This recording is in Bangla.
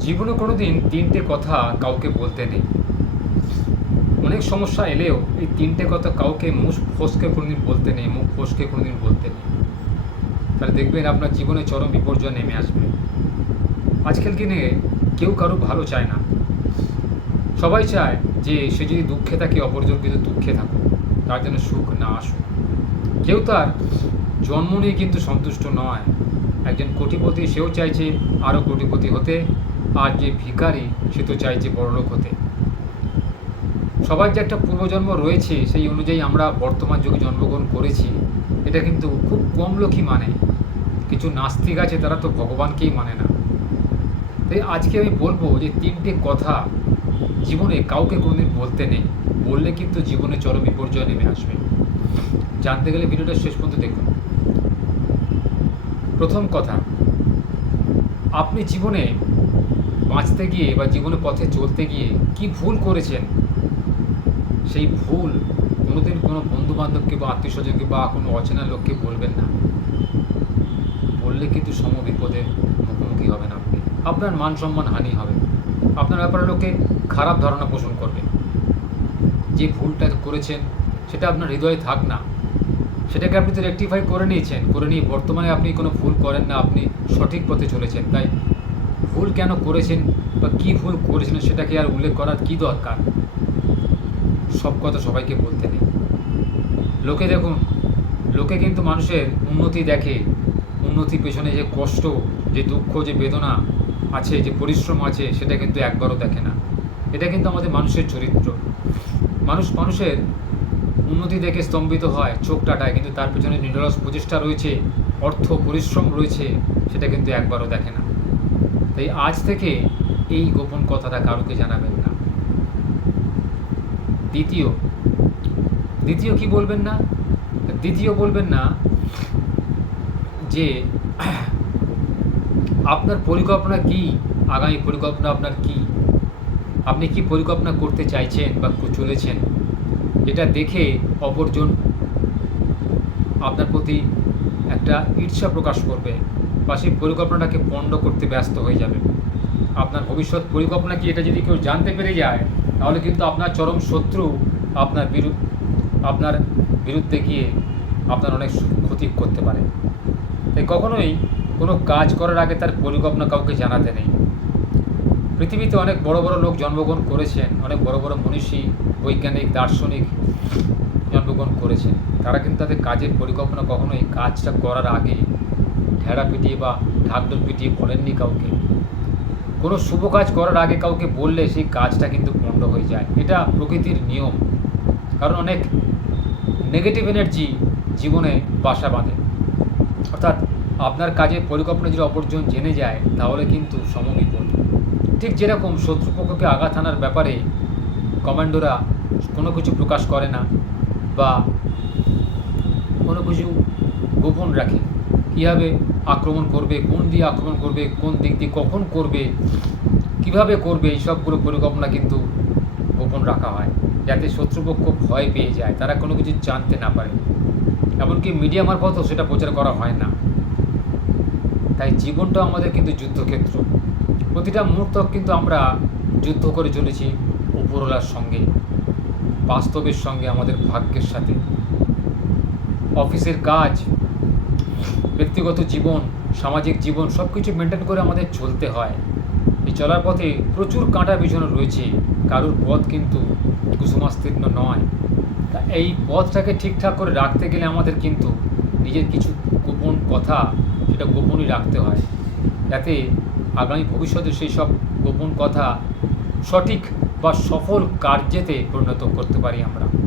জীবনে কোনোদিন তিনটে কথা কাউকে বলতে নেই। অনেক সমস্যা এলেও এই তিনটে কথা কাউকে মুখ ফসকে কোনোদিন বলতে নেই, মুখ ফসকে কোনোদিন বলতে নেই। তাহলে দেখবেন আপনার জীবনে চরম বিপর্যয় নেমে আসবে। আজকাল দিনে কেউ কারও ভালো চায় না। সবাই চায় যে সে যদি দুঃখে থাকে, অপরজন কিন্তু দুঃখে থাকুক, তার যেন সুখ না আসুক। কেউ তার জন্ম নিয়ে কিন্তু সন্তুষ্ট নয়। একজন কোটিপতি সেও চাইছে আরও কোটিপতি হতে। আর যে ভিখারি, সে তো চাইছে বড়লোক হতে। সবার যে একটা পূর্বজন্ম রয়েছে, সেই অনুযায়ী আমরা বর্তমান যুগে জন্মগ্রহণ করেছি, এটা কিন্তু খুব কম লোকই মানে। কিছু নাস্তিক আছে, তারা তো ভগবানকেই মানে না। তাই আজকে আমি বলব যে তিনটে কথা জীবনে কাউকে কোনোদিন বলতে নেই। বললে কিন্তু জীবনে চরম বিপর্যয় নেমে আসবে। জানতে গেলে ভিডিওটা শেষ পর্যন্ত দেখুন। প্রথম কথা, আপনি জীবনে বাঁচতে গিয়ে বা জীবনে পথে চলতে গিয়ে কি ভুল করেছেন? সেই ভুল কোনোদিন কোনো বন্ধু বান্ধবকে বা আত্মীয় স্বজনকে বা কোনো অচেনা লোককে বলবেন না। বললে কিন্তু সম বিপদে মুখোমুখি হবেন আপনি। আপনার মান সম্মান হানি হবে। আপনার ব্যাপারে লোকে খারাপ ধারণা পোষণ করবে। যে ভুলটা করেছেন, সেটা আপনার হৃদয়ে থাক না। সেটাকে আপনি তো রেকটিফাই করে নিয়েছেন। করে নিয়ে বর্তমানে আপনি কোনো ভুল করেন না। আপনি সঠিক পথে চলেছেন। তাই ভুল কেন করেছেন বা কী ভুল করেছেন সেটাকে আর উল্লেখ করার কী দরকার? সব কথা সবাইকে বলতে নেই। লোকে দেখুন, লোকে কিন্তু মানুষের উন্নতি দেখে, উন্নতির পেছনে যে কষ্ট, যে দুঃখ, যে বেদনা আছে, যে পরিশ্রম আছে, সেটা কিন্তু একবারও দেখে না। এটা কিন্তু আমাদের মানুষের চরিত্র। মানুষ, মানুষের উন্নতি দেখে স্তম্ভিত হয়, চোখ টাটায়, কিন্তু তার পেছনে নিরলস প্রচেষ্টা রয়েছে, অর্থ, পরিশ্রম রয়েছে, সেটা কিন্তু একবারও দেখে না। তাই আজ থেকে এই গোপন কথাটা কারুকে জানাবেন না। দ্বিতীয় দ্বিতীয় কি বলবেন না? দ্বিতীয় বলবেন না যে, আপনার পরিকল্পনা কি? আগামী পরিকল্পনা আপনার কি? আপনি কি পরিকল্পনা করতে চাইছেন বা চলেছেন? এটা দেখে অপরজন আপনার প্রতি একটা ঈর্ষা প্রকাশ করবে। বা সেই পরিকল্পনাটাকে পণ্ড করতে ব্যস্ত হয়ে যাবে। আপনার ভবিষ্যৎ পরিকল্পনা কি এটা যদি কেউ জানতে পেরে যায়, তাহলে কিন্তু আপনার চরম শত্রু আপনার বিরু, আপনার বিরুদ্ধে গিয়ে আপনার অনেক ক্ষতি করতে পারে। তাই কখনোই কোনো কাজ করার আগে তার পরিকল্পনা কাউকে জানাতে নেই। পৃথিবীতে অনেক বড় বড় লোক জন্মগ্রহণ করেছেন, অনেক বড় বড় মনীষী, বৈজ্ঞানিক, দার্শনিক জন্মগ্রহণ করেছেন। তারা কিন্তু তাদের কাজের পরিকল্পনা কখনোই কাজটা করার আগে ঢেড়া পিটিয়ে বা ঢাকঢোল পিটিয়ে বলেননি কাউকে। কোনো শুভ কাজ করার আগে কাউকে বললে সেই কাজটা কিন্তু পণ্ড হয়ে যায়। এটা প্রকৃতির নিয়ম। কারণ অনেক নেগেটিভ এনার্জি জীবনে বাসা বাঁধে। অর্থাৎ আপনার কাজের পরিকল্পনা যদি অপরজন জেনে যায়, তাহলে কিন্তু সমবিপদ। ঠিক যেরকম শত্রুপক্ষকে আঘাত আনার ব্যাপারে কমান্ডোরা কোনো কিছু প্রকাশ করে না বা কোনো কিছু গোপন রাখে। কীভাবে আক্রমণ করবে, কোন দিয়ে আক্রমণ করবে, কোন দিক দিয়ে কখন করবে, কীভাবে করবে, এই সবগুলো পরিকল্পনা কিন্তু গোপন রাখা হয়। যাতে শত্রুপক্ষ ভয় পেয়ে যায়, তারা কোনো কিছু জানতে না পারে। এমনকি মিডিয়া মারফতও সেটা প্রচার করা হয় না। তাই জীবনটা আমাদের কিন্তু যুদ্ধক্ষেত্র। প্রতিটা মুহূর্ত কিন্তু আমরা যুদ্ধ করে চলেছি উপরওয়ালার সঙ্গে, বাস্তবের সঙ্গে আমাদের ভাগ্যের সাথে। অফিসের কাজ ব্যক্তিগত জীবন, সামাজিক জীবন সব কিছু মেনটেন করে আমাদের চলতে হয়। এই চলার পথে প্রচুর কাঁটা বিছানো রয়েছে। কারোর পথ কিন্তু কুসুমাস্তীর্ণ নয়। তা এই পথটাকে ঠিকঠাক করে রাখতে গেলে আমাদের কিন্তু নিজের কিছু গোপন কথা সেটা গোপনই রাখতে হয়। যাতে আগামী ভবিষ্যতে সেই সব গোপন কথা সঠিক বা সফল কার্যেতে পরিণত করতে পারি আমরা।